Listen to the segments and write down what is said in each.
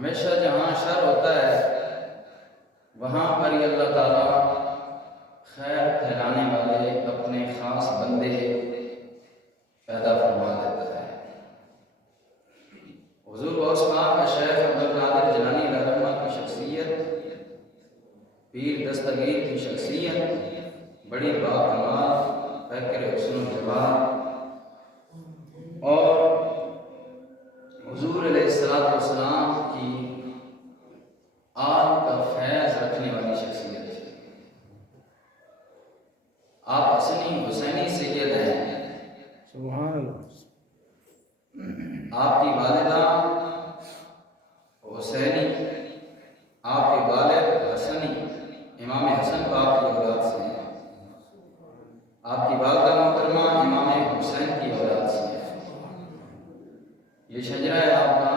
ہمیشہ جہاں شر ہوتا ہے وہاں پر ہی اللہ تعالیٰ خیر پھیلانے والے اپنے خاص بندے پیدا فرما دیتا ہے۔ حضور غوث پاک شیخ عبدالقادر جیلانی علیہ رحمہ کی شخصیت، پیر دستگیر کی شخصیت بڑی باکمال، پیکر حسن و جمال اور حضور علیہ السلام کی آل کا فیض رکھنے والی شخصیت ہے۔ آپ حسنی حسینی سید ہیں، سبحان اللہ۔ آپ کی والدہ حسینی، آپ کے والد حسنی، امام حسن پاک کی اولاد سے ہیں، آپ کی والدہ محترمہ امام حسین کی اولاد سے ہیں۔ یہ شجرہ ہے آپ کا،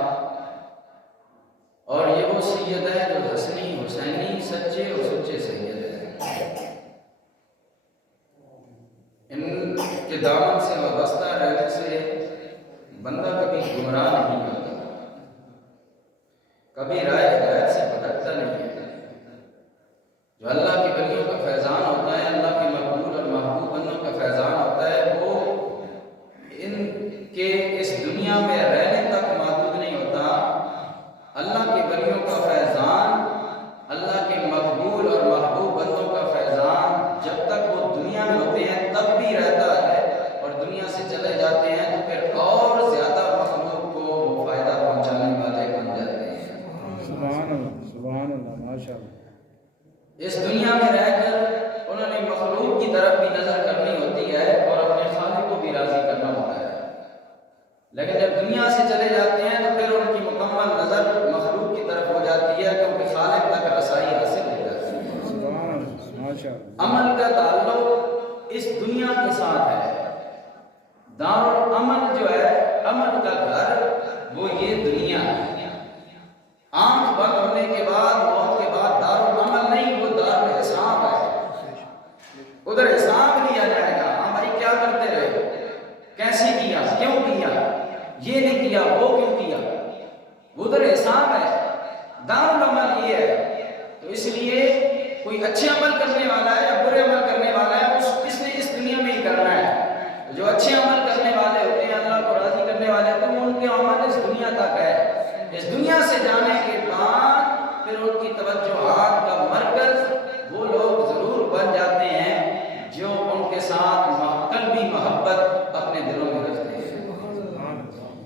اور یہ وہ سید ہے جو حسنی حسینی سچے اور سچے سید ہیں۔ ان کے دامن سے وابستہ رہنے سے بندہ کبھی گمراہ نہیں ہوتا، کبھی رائے ہدایت سے بھٹکتا نہیں ہے۔ جو اللہ کے ولیوں کا فیضان ہوتا ہے، اللہ کے مقبول اور محبوب بندوں کا فیضان ہوتا ہے، وہ ان کے اس دنیا میں رہنے تک محدود نہیں ہوتا۔ اللہ کے ولیوں کا فیضان، اللہ کے مقبول اور محبوب بندوں کا فیضان جب تک وہ دنیا میں ہوتے ہیں تب بھی رہتا ہے، اور دنیا سے چلے جاتے ہیں تو پھر اور زیادہ مخلوق کو وہ فائدہ پہنچانے والے بن جاتے ہیں۔ سبحان اللہ، سبحان اللہ، ماشاء اللہ۔ اس دنیا میں رہ کر انہوں نے مخلوق کی طرف بھی نظر کرنی ہوتی ہے اور اپنے خالق کو بھی راضی کرنا ہوتا ہے، لیکن جب دنیا سے چلے جاتے ہیں تو پھر ان کی مکمل نظر مخلوق کی طرف ہو جاتی ہے، کیونکہ خالق تک رسائی حاصل ہو جاتی ہے۔ سبحان اللہ، ماشاء اللہ۔ عمل کا تعلق اس دنیا کے ساتھ ہے۔ دارالعمل جو ہے، عمل کا گھر، وہ یہ دنیا ہے۔ آنکھ بند ہونے کے بعد، موت کے بعد دارالعمل نہیں، وہ دارالحساب ہے۔ ادھر حساب لیا جائے گا، ہاں بھائی کیا کرتے رہے، کیسے کیا، کیوں کیا، یہ نہیں کیا، وہ کیوں کیا، ادھر حساب ہے۔ دارالعمل یہ ہے۔ تو اس لیے کوئی اچھے عمل کرنے والا ہے یا برے عمل کرنے والا ہے، اس نے اس دنیا میں ہی کرنا ہے۔ جو اچھے عمل کرنے والے ہوتے ہیں، اللہ کو راضی کرنے والے ہوتے ہیں، ان کے عمل اس دنیا تک ہے۔ اس دنیا سے جانے کے بعد پھر ان کی توجہات کا مرکز وہ لوگ ضرور بن جاتے ہیں جو ان کے ساتھ قلبی محبت اپنے دلوں میں رکھتے ہیں،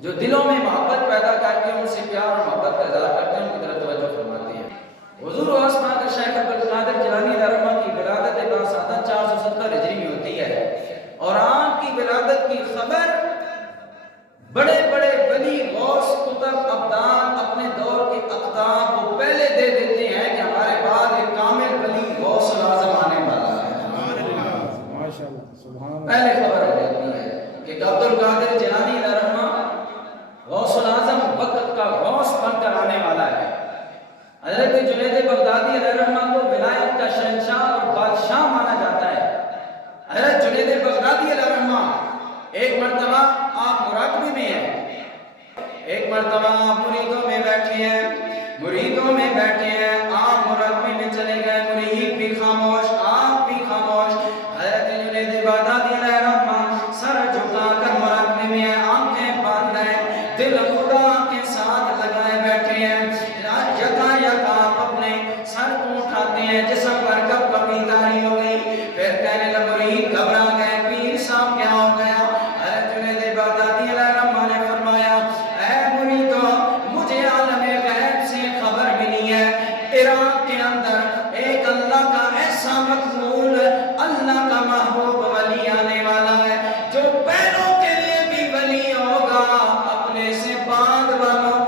جو دلوں میں محبت پیدا کر کے ان سے پیار اور محبت کا اظہار کرتے ہیں، ان کی طرف توجہ فرماتے ہیں۔ حضور غوث پاک شیخ عبدالقادر جیلانی علیہ رحمہ کی ولادت باسعادت 470 ہجری میں ہوتی ہے، اور آپ کی ولادت کی خبر بڑے بڑے ولی غوث قطب ابدال اپنے دور کے اقطاب کو پہلے دے دیتے ہیں کہ ہمارے بعد ایک کامل ولی غوث الاعظم آنے والا ہے۔ ماشاء اللہ، سبحان اللہ۔ پہلے خبر ہو جاتی ہے کہ عبدالقادر جیلانی علیہ رحمہ غوث الاعظم وقت کا غوث بن کر آنے والا ہے۔ حضرت جنید بغدادی علیہ رحمہ کو ولایت کا شہنشاہ اور بادشاہ مانا جاتا ہے۔ حضرت جنید بغدادی علیہ رحمہ ایک مرتبہ آپ مراقبے میں ہیں، ایک مرتبہ آپ مریدوں میں بیٹھے ہیں، آپ مراقبے میں چلے گئے، مرید بھی خاموش، آپ بھی خاموش۔ حضرت جنید بغدادی علیہ رحمہ سر جھکا کر مراقبے میں ہیں، آنکھیں بند ہیں، دل خدا کے ساتھ لگائے بیٹھے ہیں۔ یکا آپ اپنے سر کو اٹھاتے ہیں، جسم پر کب کبھی داری ہو گئی، پھر کہنے لگے مرید گھبرا گئے، پیر صاحب کیا ہو گیا؟ حضرت جنید بغدادی علیہ رحمہ نے فرمایا، اے مریدو، مجھے عالم غیب سے خبر ملی ہے، عراق کے اندر ایک اللہ کا ایسا مقبول، اللہ کا محبوب ولی آنے والا ہے جو پیروں کے لیے بھی ولی ہوگا، اپنے سے باندھ والوں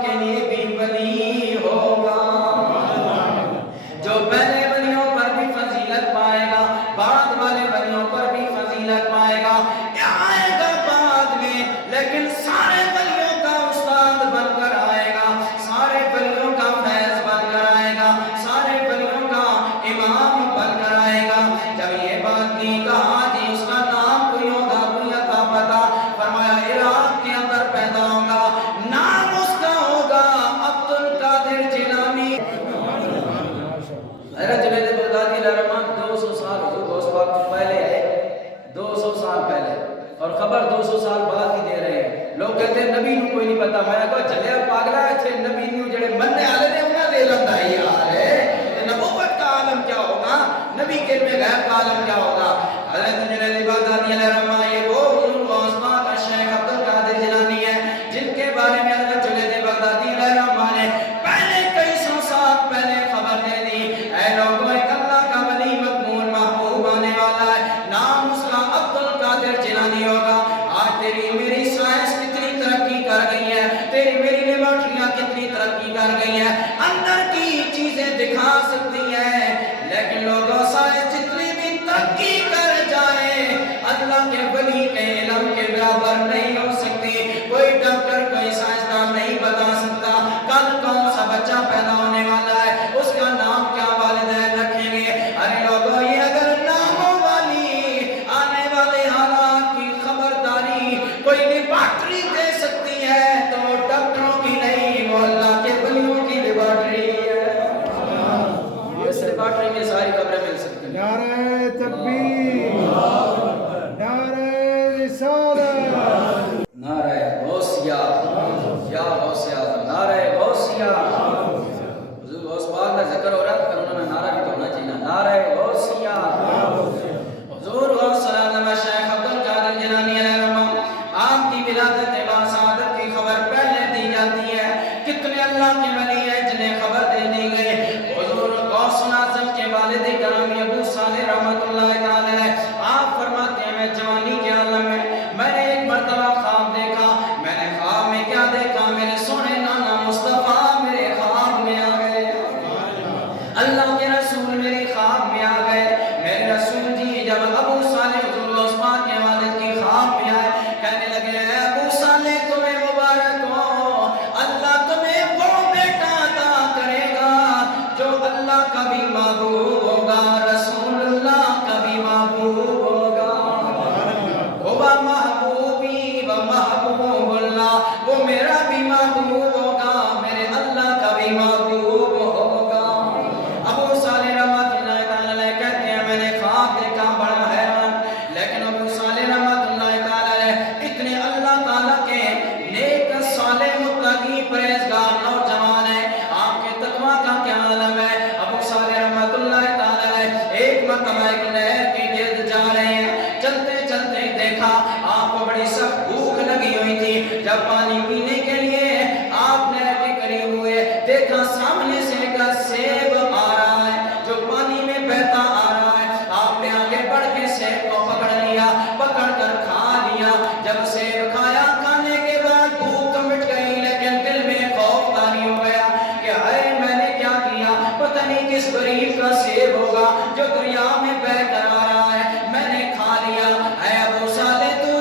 نبی نو کوئی نہیں پتا میں کہا چلے پاگلا ہے نبی نو جڑے مننے والے نے انہاں دے لندا ہے یار ہے نبوت کا عالم کیا ہوگا نبی کے علم غیب کا عالم کیا ہوگا حضرت جنید بغدادی علیہ رحمہ یہ وہ غوث کا شیخ عبد القادر جیلانی ہے جن کے بارے میں حضرت جنید بغدادی علیہ رحمہ نے پہلے کئی سو سال پہلے خبر دے دی اے لوگوں ایک اللہ کا ولی مقبول محبوب آنے والا ہے نام اس کا عبد القادر جیلانی ہوگا آج تیری میری سائنس کتنی ترقی کر گئی ہے تیری میری لیبارٹریاں کتنی ترقی کر گئی ہیں اندر کی چیزیں دکھا سکتی ہیں لیکن لوگوں سائنس جتنی بھی ترقی کر جائے اللہ کے ولی کے علم کے برابر نہیں ہو سکتی کوئی ڈاکٹر کوئی سائنسدان نہیں بتا سکتا کل کون سا بچہ پیدا ہونے والا ہے اس کا نام کیا والدین رکھیں گے ارے لوگوں یہ اگر ناموں والی آنے والے حالات کی خبرداری کوئی لیبارٹری دے سکتی ہے تو وہ ڈاکٹروں کی نہیں وہ اللہ کے ولیوں کی لیبارٹری ہے اس لیبارٹری میں ساری خبریں مل سکتی ہیں نعرہ تکبیر نعرہ رسالت نعرہ غوثیہ یا غوثیہ نعرہ غوثیہ حضور غوث پاک کا ذکر ہو رہا ہے پر انہوں نے نعرہ بھی تو ہونا چاہیے نعرہ غوثیہ حضور غوث صلی اللہ علیہ وسلم شیخ عبد القادر جیلانی علیہ رحمہ آپ کی ولادت با سعادت کی خبر پہلے دی جاتی ہے کتنے اللہ کے ولی ہیں جنہیں خبر دے دی گئی حضور غوث اعظم کے والد گرامی ابو صالح رحمۃ اللہ تعالی آپ فرماتے ہیں میں جوانی کے عالم میں نے ایک مرتبہ خواب دیکھا میں نے خواب میں کیا دیکھا میرے سونے نانا مصطفیٰ میرے خواب میں آ گئے اللہ کے رسول میرے خواب میں آ گئے میرے رسول جی جب ابو صالح حضور غوث پاک کے والد کی خواب میں آئے کہنے لگے اے ابو صالح تمہیں مبارک ہو اللہ تمہیں وہ بیٹا عطا کرے گا جو اللہ کا بھی محبوب ہوگا رسول اللہ کا بھی محبوب ہوگا وہ محبوبی و محبوب اللہ وہ میرا بھی محبوب ہوگا میرے اللہ کا بھی محبوب ہوگا ابو صالح رحمۃ اللہ تعالی کہتے ہیں میں نے خواب دیکھا بڑا حیران لیکن ابو صالح رحمۃ اللہ تعالی اتنے اللہ تعالی کے نیک صالح متقی پرہیزگار نوجوان ہیں آپ کے تقوی کا کیا عالم ہے ابو صالح رحمۃ اللہ تعالی ایک مرتبہ ایک نہر کے گرد جا رہے ہیں چلتے چلتے دیکھا آپ کو بڑی سخت بھوک لگی ہوئی تھی جب پانی پینے کے لیے آپ نہر کے قریب ہوئے دیکھا سامنے سے ایک سیب آ رہا ہے جو پانی میں بہتا آ رہا ہے آپ نے آگے بڑھ کے سیب کو پکڑ لیا پکڑ کر کھا لیا جب سیب کھایا کھانے کے بعد بھوک تو مٹ گئی لیکن دل میں خوف طاری ہو گیا کہ اے میں نے کیا کیا پتہ نہیں کس غریب کا سیب ہوگا جو دریا میں بہ کر آ رہا ہے میں نے کھا لیا اے ابو صالح تو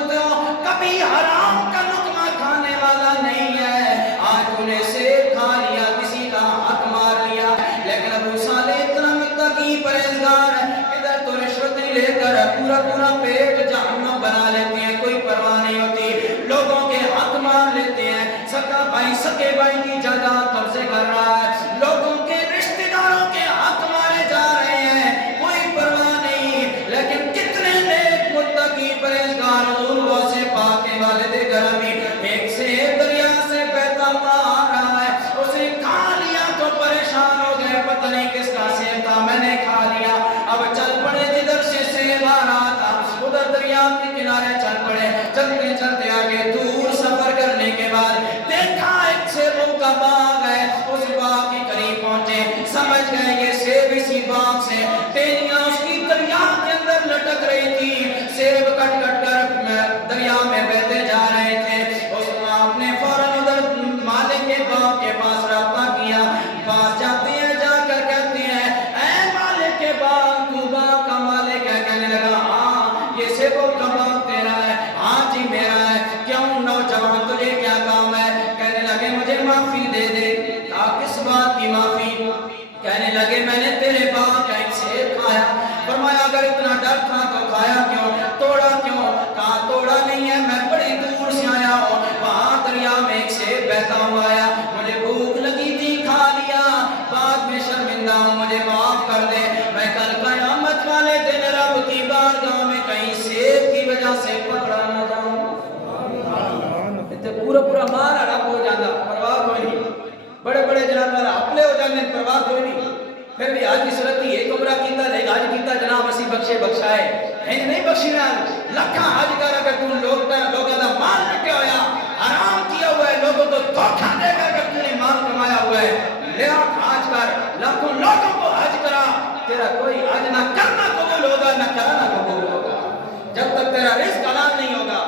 کبھی حرام کا لقمہ کھانے والا نہیں ہے آج تو نے سیب کھا لیا کسی کا حق مار لیا لیکن ابو صالح اتنا متقی پرہیزگار ہے ادھر تو رشوت نہیں لے کر پورا پیٹ جہنم بنا لیتے ہیں کوئی پرواہ نہیں ہوتی لوگوں کے حق مار لیتے ہیں سکا بھائی سکے بھائی کی جائیداد قبضے کر رہا ہے لوگوں کے رشتہ داروں کے حق مارے جا رہے ہیں کوئی پرواہ نہیں لیکن کتنے نیک متقی پرہیزگار حضور غوث پاک کے والد گرامی ایک سے دریا سے بہتا ہوا آ رہا ہے اسے کھا لیا تو پریشان ہو گئے پتہ نہیں کس کا سیب تھا میں نے کھا لیا اب چل پڑے جدھر سے سیب آ رہا تھا ادھر دریا کے کنارے چل پڑے چلتے چلتے آگے دور سفر کرنے کے بعد دیکھا ایک سیبوں کا باغ ہے اس باغ کے قریب پہنچے سمجھ گئے یہ سیب اسی باغ سے ٹہنیاں اس کی دریا کے اندر لٹک رہی تھی سیب کٹ کٹ کر دریا میں بہتے جا رہے تھے اس نے آپ نے فوراً ادھر مالک کے باغ کے پاس رابطہ کیا پاس جاتے ہیں جا کر کہتے ہیں اے مالک کے باغ تو باغ کا مالک ہے کہنے لگا ہاں یہ سیبوں کا باغ تیرا ہے ہاں جی میرا ہے کیوں نوجوان تجھے کیا کام ہے کہنے لگے مجھے معافی دے دے آپ کس بات کی معافی کہنے لگے میں نے تیرے باغ کا ایک سیب کھایا فرمایا اگر اتنا ڈر تھا تو کھایا کیوں توڑا کیوں کہا توڑا نہیں ہے میں بڑی دور سے آیا ہوں وہاں دریا میں ایک سیب بہتا ہوا آیا مجھے بھوک لگی تھی کھا لیا بعد میں شرمندہ ہوں مجھے معاف کر دے میں کل قیامت والے دن رب کی بارگاہ میں کہیں سیب کی وجہ سے پکڑا نہ جاؤں پورا مال کرنے پرواہ کوئی نہیں پھر بھی آج کی صورت ہی ایک عمرہ کیتا لے آج کیتا جناب اسی بخشے بخشائے ہن نہیں بخشی نہ لکھاں حج کر اگر تو لوگوں کا مال لٹیا ہوا حرام کیا ہوا ہے لوگوں کو دھوکہ دے کر اگر تو نے مال کمایا ہوا ہے لے حج کر لاکھوں لوگوں کو حج کرا تیرا کوئی حج نہ کرنا قبول ہوگا نہ کرانا قبول ہوگا جب تک تیرا رزق حلال نہیں ہوگا۔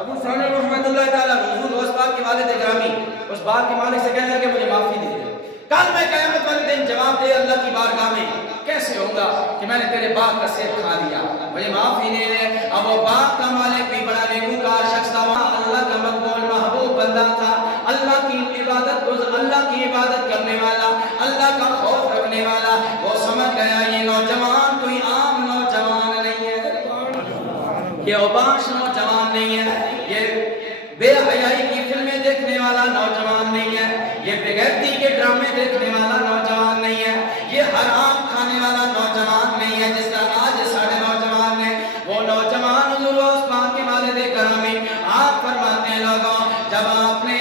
ابو صالح رحمۃ اللہ تعالیٰ حضور اس بات کے والد گرامی اس بات کے مالک سے کہنے لگے مجھے معافی دے دے کل میں قیامت والے دن جواب دے اللہ کی بارگاہ میں کیسے ہوگا کہ میں نے تیرے باغ کا سیب کھا لیا مجھے معافی دے دے۔ اب وہ باغ کا مالک بھی بڑا نیکوکار شخص تھا اللہ کا مقبول محبوب بندہ تھا اللہ کی عبادت کرنے والا اللہ کا خوف رکھنے والا وہ سمجھ گیا یہ نوجوان کوئی عام نوجوان نہیں ہے یہ اوباش نوجوان نہیں ہے یہ بے حیائی کی فلمیں دیکھنے والا نوجوان نہیں ہے یہ بغیرتی کے ڈرامے دیکھنے والا نوجوان نہیں ہے یہ حرام کھانے والا نوجوان نہیں ہے جس طرح آج سارے نوجوان ہیں وہ نوجوان حضور اس باغ کے والد گرامی آپ فرماتے ہیں لوگوں جب آپ نے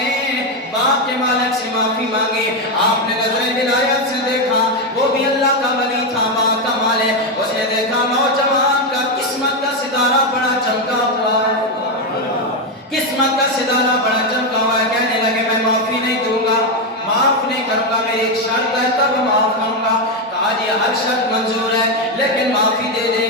باغ کے مالک سے معافی مانگی آپ نے نظر ولایت سے دیکھا وہ بھی اللہ کا ولی تھا باغ کا مالک اس نے دیکھا نوجوان کا قسمت کا ستارہ بڑا چمکا ہوا ہے قسمت کا ستارہ بڑا چمکا ہوا ہے کہنے لگے میں معافی نہیں دوں گا معاف نہیں کروں گا میری ایک شرط ہے تب معاف کروں گا کہا جی ہر شرط منظور ہے لیکن معافی دے دے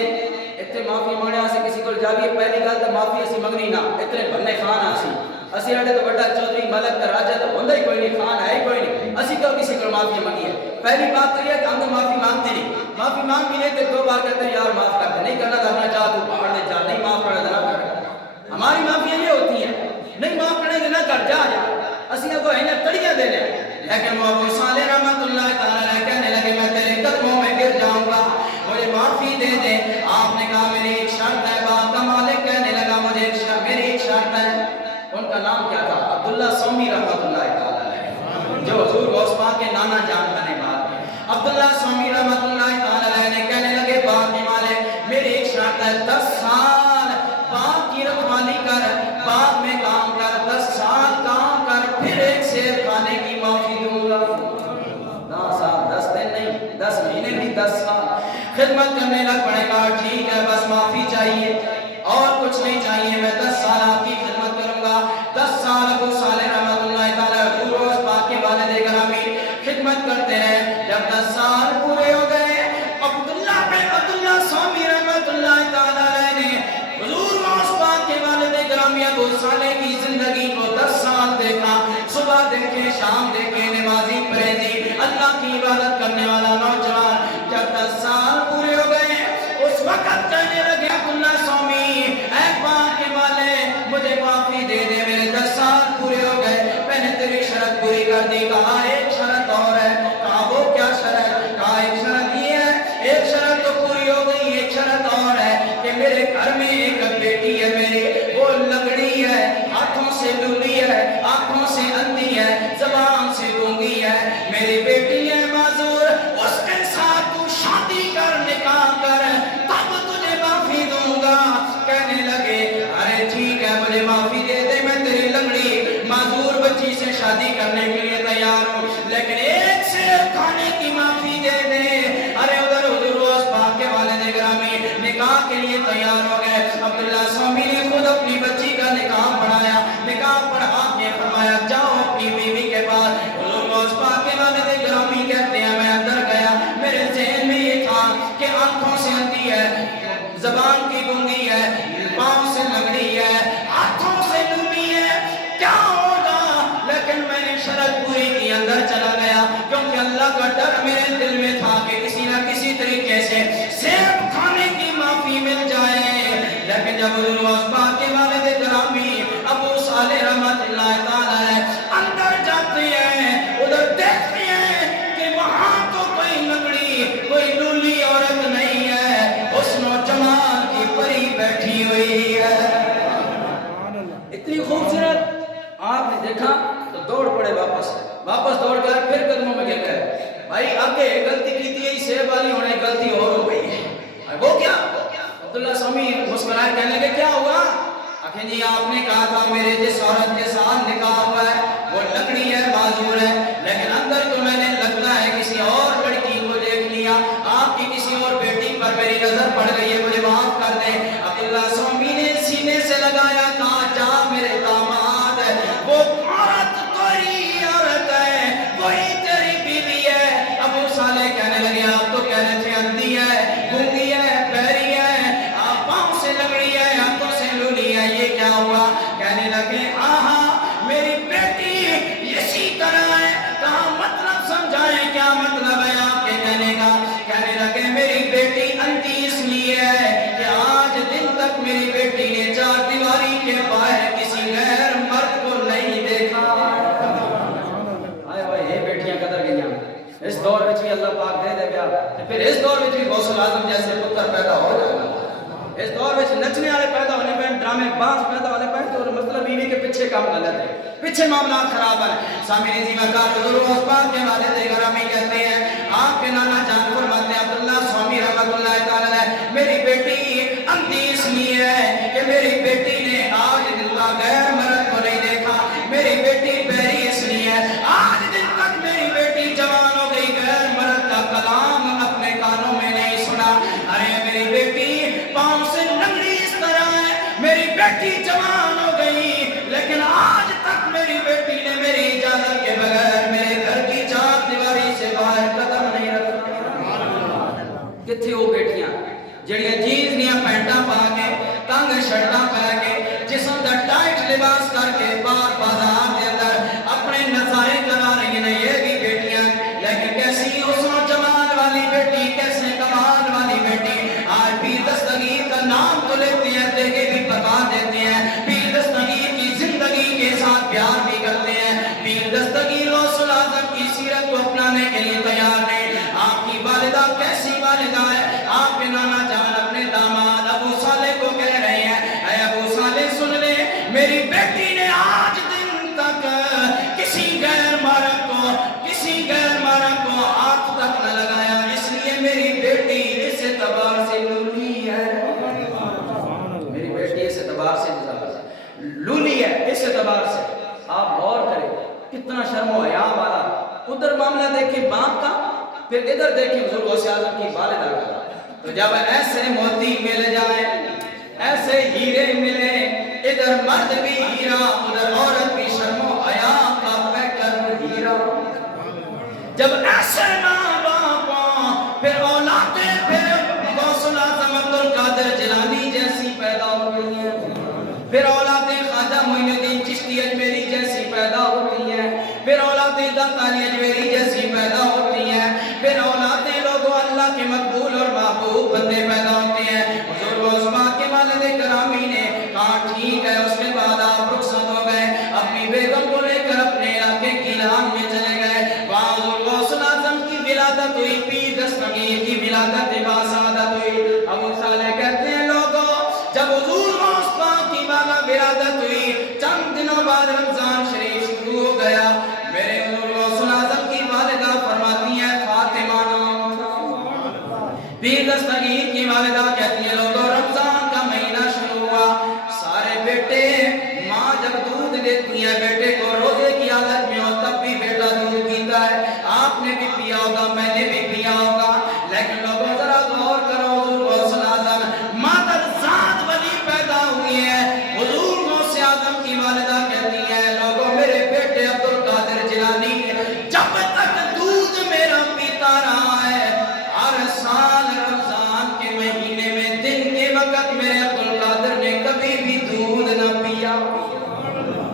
اتنے معافی مانگنے سے کسی کو جاگی پہلی گل تو معافی اسی منگنی نہ اتنے بننے خان آسی اسی اڈے تو بڑا چودھری ملک کا راجہ تو ہوندہ ہی کوئی نہیں خان ہے ہی کوئی نہیں اسی کو کسی کو معافی مانگی ہے پہلی بات تو یہ کہ ہم تو معافی مانگتے نہیں معافی مانگ بھی لیتے دو بار کہتے ہیں یار معاف کر دے نہیں کرنا تو اپنا چاہ تو پہاڑ دے جا نہیں معاف کرنا تو نہ کر ہماری معافیاں یہ ہوتی ہیں نہیں معاف کرنے کے نہ کر جا اسی کو انہیں تڑیاں دے لیں لیکن وہ ابو صالح رحمۃ اللہ تعالیٰ کہنے لگے میں تیرے قدموں میں گر جاؤں گا مجھے معافی دے دے آپ نے کہا میری ایک شرط ہے باغ کا مالک کہنے لگا مجھے میری ایک شرط ہے ان کا نام کیا تھا عبداللہ سومی رحمۃ اللہ تعالیٰ جو حضور غوث پاک کے نانا جان بنے بعد میں عبداللہ سومی رحمۃ اللہ تعالیٰ نے کہنے لگے باغ کے مالک میری ایک شرط ہے 10 سال باغ کی رکھوالی کر باغ میں کام کر 10 سال کام کر پھر ایک سیب کھانے کی معافی دوں گا 10 سال 10 دن نہیں 10 مہینے نہیں 10 سال خدمت کرنے لگ پڑے گا ٹھیک ہے بس معافی چاہیے اور کچھ نہیں چاہیے میں 10 سال آپ کی خدمت کروں گا 10 سال ابو صالح رحمۃ اللہ تعالیٰ حضور اس پاک کے والد گرامی خدمت کرتے ہیں جب 10 سال پورے ہو گئے عبداللہ سومی رحمۃ اللہ تعالیٰ نے حضور اس پاک کے والد گرامی ابو صالح کی زندگی کو 10 سال دیکھا صبح دیکھے شام دیکھے نمازی پرہیزی اللہ کی عبادت کرنے والا نوجوان جب 10 سال پورے ہو گئے اس وقت کہنے لگے عبداللہ سومی اے پاک کے والد مجھے معافی دے دے میرے 10 سال پورے ہو گئے میں نے تیری شرط پوری کر دی کہا ایک شرط اور ہے کہا وہ کیا شرط کہا ایک شرط یہ ہے ایک شرط تو پوری ہو گئی ایک شرط اور ہے کہ میرے گھر میں ایک بیٹی ہے میری وہ لنگڑی ہے ہاتھوں سے لولی ہے آنکھوں سے اندھی ہے زبان سے گونگی ہے میری بیٹی ہے معذور اس کے ساتھ تو شادی کر نکاح کر تب تجھے معافی دوں گا کہنے لگے ارے ٹھیک ہے مجھے معافی دے دے میں تیری لنگڑی معذور بچی سے شادی کرنے کے لیے تیار ہوں لیکن ایک سے کھانے کی معافی دے دے ارے ادھر حضور اس پاک کے والد گرامی نکاح کے لیے تیار ہو گئے عبداللہ سومی نے خود اپنی بچی کا نکاح پڑھایا نکاح پڑھ آپ نے فرمایا جاؤ اپنی بیوی کے پاس حضور اس پاک کے والد گرامی کہتے ہیں میں اندر گیا میرے ذہن میں یہ تھا کہ آنکھوں سے اندھی ہے زبان کی گونگی ہے پاؤں سے لنگڑی ہے ہاتھوں سے لولی ہے کیا ہوگا لیکن میں نے شرط پوری کی اندر چلا گیا کیونکہ اللہ کا ڈر میرے دل میں تھا کہ کسی نہ کسی طریقے سے سیب کھانے کی معافی مل جائے لیکن جب حضور اس پاک کے والد گرامی ابو صالح رحمۃ اللہ تعالیٰ اندر جاتے ہیں ادھر دیکھتے ہیں کہ وہاں تو کوئی لنگڑی کوئی لولی عورت نہیں ہے حسن و جمال کی پری بیٹھی ہوئی ہے اتنی خوبصورت آپ نے دیکھا تو دوڑ پڑے واپس دوڑ کر پھر قدموں میں گر گئے بھائی آگے غلطی کی تھی سیب والی ہونے غلطی اور ہو گئی ہے وہ کیا عبداللہ سومی مسکرائے کہنے لگے کیا ہوا آخر جی آپ نے کہا تھا میرے جس عورت کے ساتھ نکاح ہوا ہے وہ لکڑی ہے معذور ہے لیکن اندر تو میں نے لگتا ہے کسی پھر اس دور میں بھی غوث اعظم جیسے پتر پیدا ہو جائے. اس دور میں نچنے والے پیدا ہونے پہ, ڈرامے باز پیدا ہونے پہ, تو مطلب بیوی کے پیچھے کام غلط ہے, پیچھے معاملات خراب ہیں. سامعین عزیز کا حضور عثمان کے والد گرامی کہتے ہیں, آپ کے نانا جان فرماتے ہیں عبداللہ سوامی رحمۃ اللہ تعالی علیہ, میری بیٹی اندھی اس لیے ہے کہ میری بیٹی نے آج دن تک غیر مرد کو نہیں دیکھا. میری بیٹی بہری اس لیے ہے, آج دن تک میری بیٹی جوان ہو گئی, غیر مرد کا کلام اپنے کانوں میں نہیں سنا. ارے میری بیٹی پاؤں سے لنگڑی اس طرح ہے, میری بیٹی جوان ہو گئی لیکن آج تک میری بیٹی نے میری اجازت کے بغیر میرے گھر کی چار دیواری سے باہر قدم نہیں رکھا. کتھے وہ بیٹیاں جڑیاں جینز دیاں پینٹاں پا کے, تنگ شرٹاں پا کے, جسم دا ٹائٹ لباس کر کے باہر بازار دے اندر اپنے نظارے کرا رہی ہیں. یہ بھی بیٹیاں, لیکن کیسی حسن جمال والی بیٹی, کیسے کمال والی بیٹی. آج پیر دستگیر کا نام تو لیتے ہیں, دیکھے بھی بتا دیتے ہیں, پیر دستگیر کی زندگی کے ساتھ پیار بھی کرتے ہیں. پیر دستگیر غوث اعظم کی سیرت کو اپنانے کے لیے تیار نہیں. آپ کی والدہ کیسی والدہ ہے, آپ کے نانا جان اپنے داماد ابو صالح کو کہہ رہے ہیں, اے ابو صالح سن لے, میری بیٹی نے آج دن تک کسی غیر مرد کو ہاتھ تک نہ لگایا, اس لیے میری بیٹی اس اعتبار سے لولی ہے. میری بیٹی اس اعتبار سے لولی ہے, اس اعتبار سے. آپ غور کریں کتنا شرم و حیا والا. ادھر معاملہ دیکھیں باپ کا, پھر ادھر دیکھیں حضور غوث اعظم کی والدہ کا. تو جب ایسے موتی مل جائیں, ایسے ہیرے ملیں, ادھر مرد بھی ہیرا, ادھر عورت بھی شرم و حیا کا پیکر ہیرا. جب ایسے ماں باپ ہوں, پھر اولادیں پھر غوث اعظم عبد القادر جیلانی جیسی پیدا ہو گئی ہیں, پھر اولادیں خواجہ معین الدین چشتی اجمیری جیسی پیدا ہوتی ہیں, پھر اولادیں داتا علی اجمیری جیسی پیدا ہوتی ہیں, پھر اولادیں لوگوں اللہ کے مقبول اور محبوب بندے پیدا ہوتے ہیں. حضور عثمان کے والد گرامی نے کہا ٹھیک ہے, اس کے بعد آپ رخصت ہو گئے, اپنی بیگم کو لے کر اپنے علاقے گیلان میں چلے گئے. وہاں حضور غوث اعظم کی ولادت ہوئی, پیر دستگیر کی ولادت باسعادت ہوئی. ابو صالح کہتے ہیں لوگوں, جب حضور غوث پاک کی ولادت ہوئی, چند دنوں بعد رمضان شریف شروع ہو گیا. میرے حضور غوث اعظم کی والدہ فرماتی ہیں فاطمہ نام تھا. پیر دستگیر کی والدہ کہتی ہیں لوگوں, رمضان کا مہینہ شروع ہوا, سارے بیٹے ماں جب دودھ دیتی ہیں بیٹے کو روزے کی حالت میں ہو تب بھی بیٹا دودھ پیتا ہے. آپ نے بھی پیا ہوگا, میں نے بھی پیا ہوگا, لیکن لوگوں ذرا غور کرو, حضور غوث اعظم مادرزاد ولی پیدا ہوئی ہے. حضور غوث اعظم کی والدہ کہتی ہیں لوگوں, میرے بیٹے عبد القادر جیلانی جب تک دودھ میرا پیتا رہا ہے, ہر سال رمضان کے مہینے میں دن کے وقت میرے عبد القادر نے کبھی بھی دودھ نہ پیا.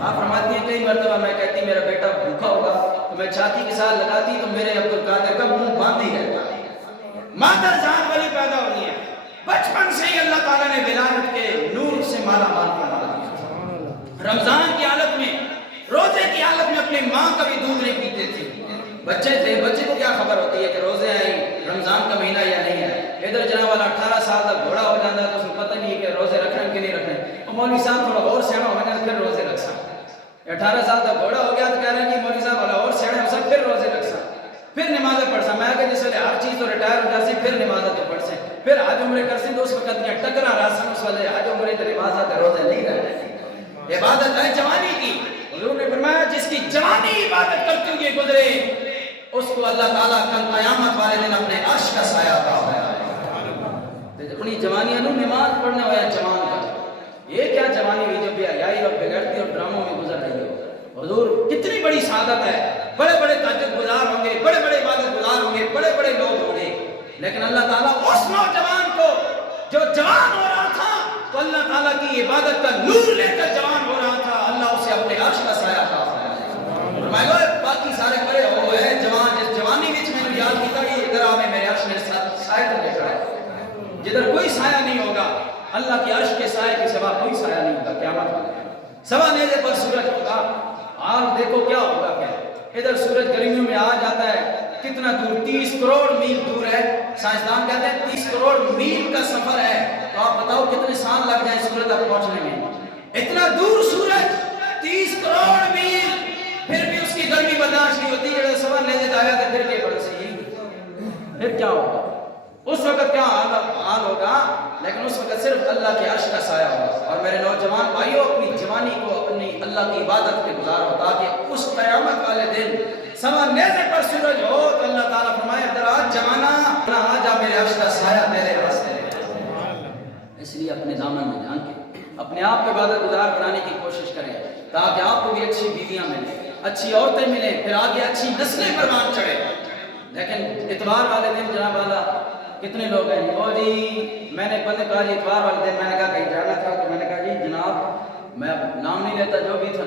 آپ فرماتی ہیں کئی مرتبہ میں کہتی میرا بیٹا بھوکا ہوگا تو میں چھاتی کے ساتھ لگاتی تو میرے عبد القادر کا منہ باندھ ہی رہتا. مادرزاد ولی پیدا ہوئی ہے, بچپن سے ہی اللہ تعالیٰ نے ولادت کے نور سے مالا مال فرما دیا. رمضان کی حالت میں, روزے کی حالت میں اپنی ماں کا بھی دودھ نہیں پیتے تھے. بچے تھے, بچے کو کیا خبر ہوتی ہے کہ روزے آئی, رمضان کا مہینہ یا نہیں ہے. ادھر جناب والا 18 سال تک گھوڑا ہو جاتا ہے تو اس کو پتہ نہیں ہے کہ روزے رکھیں کہ نہیں رکھیں. اور مولوی صاحب تھوڑا اور سیاح ہو جائے پھر روزے رکھ سکتے. 18 سال تک گھوڑا ہو گیا تو کہہ رہے ہیں کہ مولوی صاحب والا اور سیاح ہو سکتا پھر روزے رکھ سکتے, پھر نمازیں پڑھ سکتے. میں کہ جس ویلے ہر چیز تو ریٹائر ہو جاتی پھر نمازیں تو پڑھ سکتے, پھر حج عمرے کر سکتے. اس وقت یہ ٹکرا رہا سن اس والے حج عمرے تو نمازیں روزے نہیں رہتے. عبادت ہے جوانی کی. حضور نے فرمایا جس کی جوانی عبادت کرتے ہوئے گزرے اس کو اللہ تعالیٰ کل قیامت والے دن اپنے عرش کا سایہ عطا ہوگا. اپنی جوانیاں نماز پڑھنے ہوا جوان کا, یہ کیا جوانی ہوئی جو بے حیائی اور بغیرتی اور ڈراموں میں گزر رہی ہو. حضور کتنی بڑی سعادت ہے, بڑے بڑے تہجد گزار ہوں گے, بڑے بڑے عبادت گزار ہوں گے, بڑے بڑے لوگ ہوں گے, لیکن اللہ تعالیٰ اس نوجوان کو جو جوان ہو رہا تھا تو اللہ تعالیٰ کی عبادت کا نور لے کر جوان ہو رہا تھا, اللہ اسے اپنے عرش کا سایہ عطا فرمائے. باقی سارے بڑے ہو گئے جوان, جس جوانی وچ میں نے یاد کیتا کہ ادھر آوے میرے عرش میں سایہ تے بیٹھا ہے. جدھر کوئی سایہ نہیں ہوگا, اللہ کے عرش کے سایہ کے سوا کوئی سایہ نہیں ہوگا. قیامت والے سوا نیزے پر سورج ہوگا. آپ دیکھو کیا ہوگا. پھر ادھر سورج گرمیوں میں آ جاتا ہے, کتنا دور؟ 30 کروڑ میل دور ہے. سائنسدان کہتے ہیں 30 کروڑ میل کا سفر ہے. تو آپ بتاؤ کتنے سال لگ جائیں سورج تک پہنچنے میں. اتنا دور سورج، 30 کروڑ میل، پھر بھی اس کی گرمی برداشت نہیں ہوتی. جب سفر لے جاتا ہے تو پھر کیا پڑسی، پھر کیا ہوگا اس وقت؟ کیا حال ہوگا؟ لیکن اس وقت صرف اللہ کے عرش کا سایہ ہوگا. اور میرے نوجوان بھائیوں، اپنی جوانی کو اپنی اللہ کی عبادت کے گزارو، تاکہ اس قیامت والے دن سوا نیزے پر سورج ہو تو اللہ تعالیٰ فرمائے ذرا جوانا آ جا، میرے عرش کا سایہ تیرے واسطے. اس لیے اپنے دامن میں جان کے اپنے آپ کو عبادت گزار بنانے کی کوشش کریں، تاکہ آپ کو بھی اچھی بیویاں ملیں، اچھی عورتیں ملیں، پھر آگے اچھی نسلیں پروان چڑھے. لیکن اتوار والے دن جناب والا کتنے لوگ ہیں وہ جی، میں نے بندے کہا جی اتوار والے دن، میں نے کہا کہیں جانا تھا، تو میں نے کہا جی جناب میں نام نہیں لیتا جو بھی تھا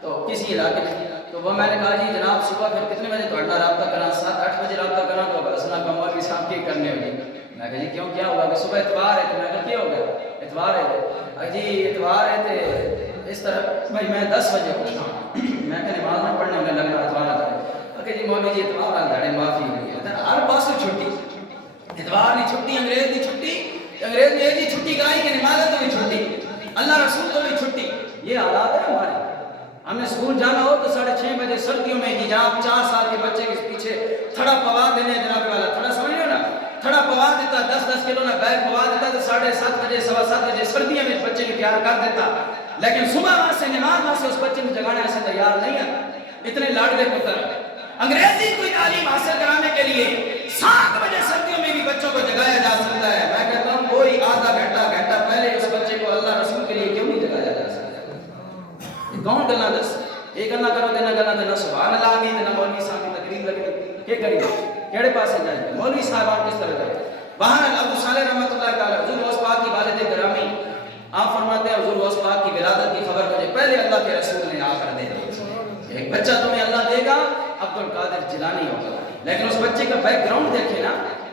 تو کسی علاقے میں، تو وہ میں نے کہا جی جناب صبح پھر کتنے بجے تھوڑا رابطہ کرا؟ 7-8 بجے رابطہ کرا. تو اسنا کا مولوی صاحب کی کرنے ہوگی. میں کہا جی کیوں، کیا ہوا؟ کہ صبح اتوار ہے. تو میں کہا کیا ہو گیا؟ اتوار ہے جی، اتوار ہے تو اس طرح بھائی میں 10 بجے اٹھا، میں کہ نماز میں پڑھنے میں لگ رہا اتوار آتا ہے. جی مولوی جی اتوار آتا ہے، معافی ہوئی ہے. ہر پاس چھٹی، اتوار نہیں چھٹی، انگریز نہیں چھٹی، انگریز نے یہ چھٹی کرائی کہ نماز تو بھی چھٹی، اللہ رسول تو بھی چھٹی. یہ حالات ہے ہمارے. ہم نے سکول جانا ہو تو 6:30 بجے سردیوں میں جی جناب 4 سال کے بچے کے پیچھے تھڑا پوا دینے جناب والا، تھڑا سمجھ لو نا، تھڑا پوا دیتا 10-10 کلو نا بیگ پوا دیتا تو 7:30 بجے 7:15 بجے سردیوں میں بچے کو تیار کر دیتا. لیکن صبح وہاں سے نماز وہاں سے اس بچے کو جگانے سے تیار نہیں ہے. اتنے لاڈلے پتر. انگریزی کوئی تعلیم حاصل کرانے کے لیے 7 بجے سردیوں میں بھی بچوں کو جگایا جا سکتا ہے. میں کہتا ہوں کوئی آدھا گھنٹہ پہلے اس بچے کو اللہ رسول کے لیے کیوں نہیں جگایا جا سکتا؟ یہ کون گلنا دس؟ یہ گلنا کرو دینا گلنا دینا سبحان اللہ آمین دینا مولوی صاحب کی تقریر لگے کیا کری کیڑے پاس سے جائیں گے مولوی صاحبان کس طرح جائیں؟ بہرحال ابو صالح رحمۃ اللہ تعالی حضور غوث پاک کی والد گرامی آپ فرماتے ہیں حضور غوث پاک کی ولادت کی خبر مجھے پہلے اللہ کے رسول نے آ کر دے دی. ایک بچہ تمہیں اللہ دے گا عبد القادر جیلانی ہوگا. لیکن اس بچے کا بیک گراؤنڈ دیکھیں نا،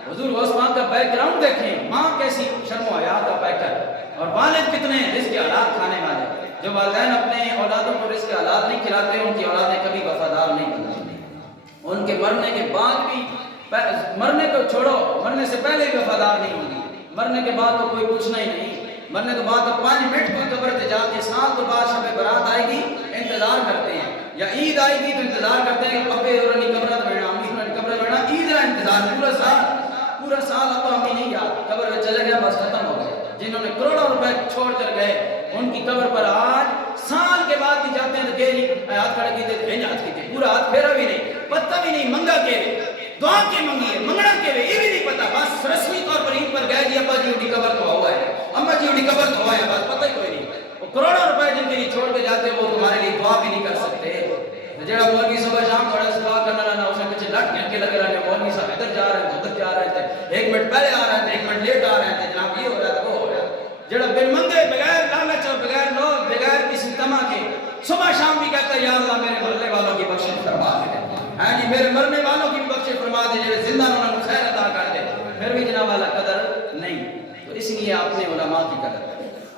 حضور غوث پاک کا بیک گراؤنڈ دیکھیں. ماں کیسی شرم و حیا کا پیکر، اور والد کتنے رزق حلال کھانے والے. جو والدین اپنے اولادوں کو رزق حلال نہیں کھلاتے ان کی اولادیں کبھی وفادار نہیں بنتی. ان کے مرنے کے بعد بھی، مرنے کو چھوڑو، مرنے سے پہلے بھی وفادار نہیں ہوگی. مرنے کے بعد تو کوئی پوچھنا ہی نہیں. مرنے کے بعد تو 5 منٹ کوئی قبر پہ جا کے سال تو بعد شب برات آئے گی انتظار کرتے ہیں، یا عید آئے گی تو انتظار کرتے ہیں کہ ابے اورنی قبرت بیٹھنا، امی اورنی قبرت بیٹھنا، عید کا انتظار پورا سال ابا امی نہیں یاد، قبر میں چلے گیا بس ختم ہو گئے. جنہوں نے کروڑوں روپے چھوڑ کر گئے ان کی قبر پر آج سال کے بعد بھی جاتے ہیں تو گیری ہاتھ کھڑے کیتے تھے ہاتھ کیتے پورا ہاتھ پھیرا بھی نہیں، پتہ بھی نہیں منگا کے دعا کے منگی ہے منگنا کے یہ بھی نہیں پتا. بس رسمی طور پر عید پر گئے جی ابا جی ان کی قبر تو ہوا ہے، اما جی ان کی قبر تو ہوا ہے، بس پتہ ہی کوئی نہیں. وہ کروڑوں روپے جن کے لیے چھوڑ کے جاتے ہیں وہ تمہارے لیے دعا بھی نہیں کر سکتے. جڑا مولوی صبح شام بڑا دعا کرنا رہنا اس کے پیچھے لٹ کے لگے رہنے، مولوی صاحب ادھر جا رہے ہیں ادھر جا رہے تھے، 1 منٹ پہلے آ رہے تھے 1 منٹ لیٹ آ رہے تھے، جناب یہ ہو رہا تھا وہ ہو رہا. جڑا بن منگے بغیر لالچ اور بغیر لوگ بغیر کسی تما کے صبح شام بھی کہتا ہے یا اللہ میرے مرنے والوں کی بخشش فرما دے، ہاں جی میرے مرنے والوں کی بخشش فرما دے، جو زندہ انہوں نے خیر عطا کر دے، پھر بھی جناب والا قدر نہیں. تو اس لیے آپ نے علماء کی قدر کریں.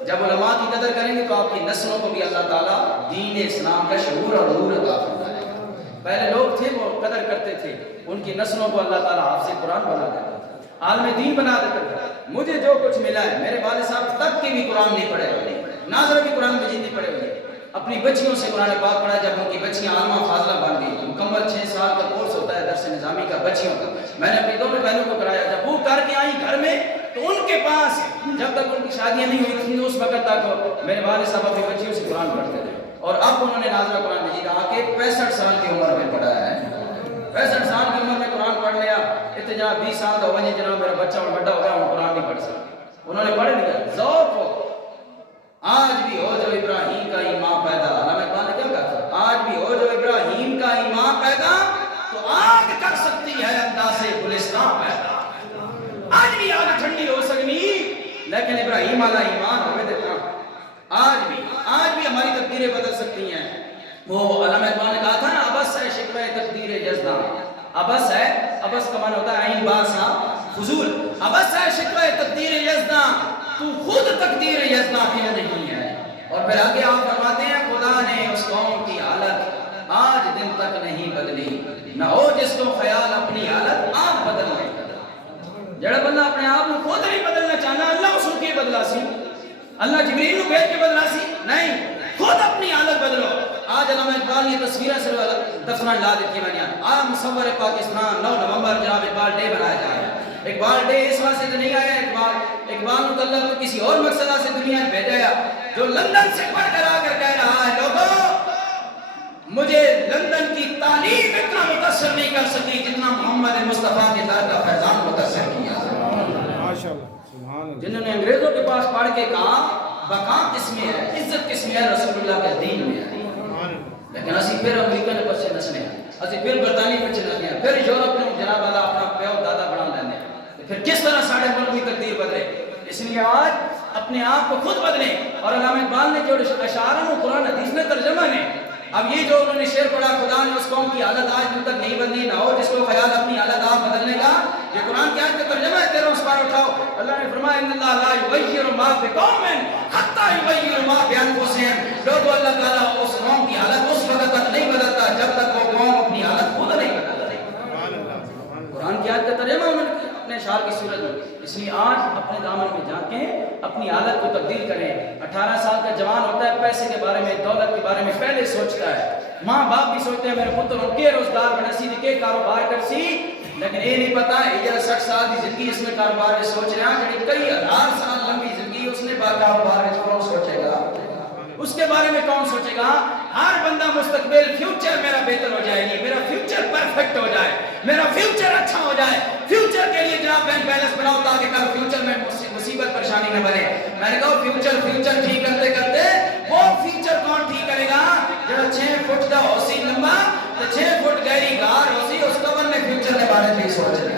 جب علماء کی قدر کریں گے تو آپ کی نسلوں کو بھی اللہ تعالیٰ دین اسلام کا شعور اور نور عطا فرمائے. پہلے لوگ تھے وہ قدر کرتے تھے، ان کی نسلوں کو اللہ تعالیٰ حافظ قرآن بنا دیتا تھا، عالم دین بنا دیتا تھا. مجھے جو کچھ ملا ہے میرے والد صاحب تک کے بھی قرآن نہیں پڑھے ہوئے، ناظر بھی قرآن مجید نہیں پڑھے ہوئے، اپنی بچیوں سے قرآن پاک پڑھا. جب ان کی بچیاں عالمہ فاضلہ بن گئی، مکمل 6 سال کا کورس ہوتا ہے درس نظامی کا بچیوں کا، میں نے اپنی دونوں بہنوں کو کرایا. جب وہ کر کے آئی گھر میں تو ان کے پاس جب تک ان کی شادیاں نہیں ہوئی تھیں اس وقت تک میرے والد صاحب اپنی بچیوں سے قرآن پڑھتے تھے. اور اب انہوں نے ناظرہ قرآن مجید آ کے 65 سال کی عمر میں پڑھایا ہے. 65 سال کی عمر میں قرآن پڑھ لیا. اتنا 20 سال کا ہونے جناب میرا بچہ اور بڑا ہو گیا ہوں قرآن نہیں پڑھ سکتا. انہوں نے پڑھ لیا ذوق ہو. آج بھی ہو جو ابراہیم کا ایمان پیدا، علامہ اقبال نے کیا کہا تھا، آج بھی ہو جو ابراہیم کا ایمان پیدا تو آگ کر سکتی ہے انداز گلستان پیدا. آج بھی آگ ٹھنڈی ہو سکنی لیکن ابراہیم والا ایمان ہمیں دیتا. آج بھی ہماری تقدیریں بدل سکتی ہیں. وہ علامہ اقبال نے کہا تھا نا ابس ہے شکوہ تقدیر یزداں. ابس ہے، ابس کا معنی ہوتا ہے عین باسا فضول. ابس ہے شکوہ تقدیر یزداں تو خود تقدیر یزداں کی نہیں ہے. اور پھر آگے آپ فرماتے ہیں خدا نے اس قوم کی حالت آج دن تک نہیں بدلی. نہ ہو جس کو خیال اپنی حالت آپ بدل لیں. جڑا بندہ اپنے آپ کو خود نہیں بدلنا چاہنا اللہ اس کے بدلا سی. اللہ جبریل کو بھیج کے بدلا سی نہیں, خود اپنی حالت بدلو. آج علامہ اقبال یہ تصویریں سے دفنان لا دیتی ہیں. آج مصور پاکستان 9 نومبر جناب اقبال ڈے بنایا جا رہا ہے. اقبال ڈے اس واسطے سے نہیں آیا. اقبال مطلب تو کسی اور مقصد سے دنیا میں بھیجا ہے, جو لندن سے پڑھ کر آ کر کہہ رہا ہے لوگوں مجھے لندن کی تعلیم اتنا متاثر نہیں کر سکی جتنا محمد مصطفیٰ کے در کا فیضان متاثر کیا. جنہوں نے انگریزوں کے پاس پڑھ کے کہا بقا کس میں ہے, عزت کس میں ہے, رسول اللہ کے دین میں ہے. لیکن اسی پھر امریکہ نے پچھے نسنے ہیں, اسی پھر برطانیہ پچھے نسنے ہیں, پھر یورپ نے جناب اللہ اپنا پیو دادا بڑھا لینے ہیں. پھر کس طرح ساڑھے ملک کی تقدیر بدلے. اس لیے آج اپنے آپ کو خود بدلیں. اور علامہ اقبال نے جو اشعار و قرآن حدیث میں ترجمہ نے, اب یہ جو انہوں نے شعر پڑھا خدا نے اس قوم کی حالت آج دن تک نہیں بدلی, نہ ہو جس کو خیال اپنی حالت آپ بدلنے کا. یہ قرآن کی آیت کا ترجمہ ہے, 13 پارہ اٹھاؤ. اللہ نے فرمایا ان اللہ لا یغیر ما بقوم حتی یغیر ما بانفسہم. لوگوں اللہ تعالیٰ اس قوم کی حالت اس وقت تک نہیں بدلتا جب تک وہ قوم اپنی حالت خود نہیں بدلتی. قرآن کی آیت کا ترجمہ انہوں نے اپنے اشعار کی صورت میں. اس لیے آج اپنے دامن میں جا کے اپنی حالت کو تبدیل کریں. 18 سال کا جوان ہوتا ہے, پیسے کے بارے میں دولت کے بارے میں پہلے سوچتا ہے. ماں باپ بھی سوچتے ہیں میرے پتر ہوں کے روزگار بنا سی کے کاروبار کر سی, لیکن یہ نہیں پتا یہ 60 سال کی زندگی اس میں کاروبار میں سوچ رہا ہے کہ کئی ہزار سال لمبی زندگی اس نے کاروبار میں کون سوچے گا, اس کے بارے میں کون سوچے گا. ہر بندہ مستقبل فیوچر میرا بہتر ہو جائے گی, میرا فیوچر پرفیکٹ ہو جائے, میرا فیوچر اچھا ہو جائے. فیوچر کے لیے جناب بینک بیلنس بناؤ تاکہ کل فیوچر میں مصیبت پریشانی نہ بنے. میں نے کہا فیوچر ٹھیک کرتے کرتے وہ فیوچر کون ٹھیک کرے گا جو 6 فٹ کا ہو سی لمبا تو 6 فٹ گہری گار ہو سی, اس کو بننے فیوچر کے بارے میں سوچ رہے